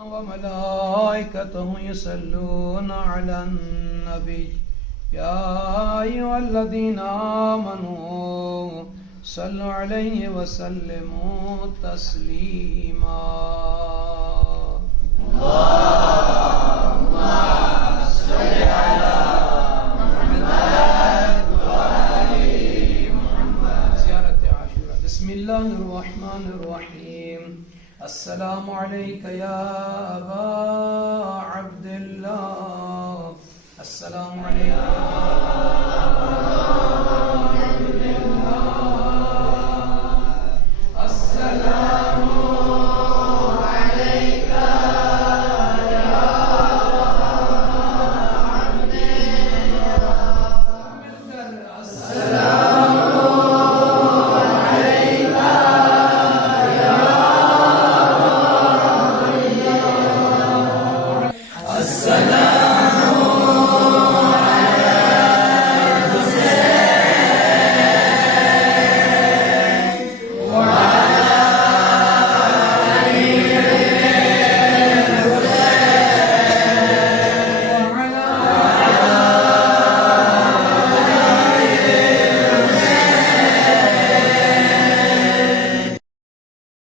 وملائكته يصلون على النبي يا أيها الذين آمنوا صلوا عليه وسلموا تسليما. اللهم صل على محمد وآل محمد. زيارة عاشوراء. بسم الله الرحمن الرحيم. السلام عليك يا أبا عبد الله. السلام عليك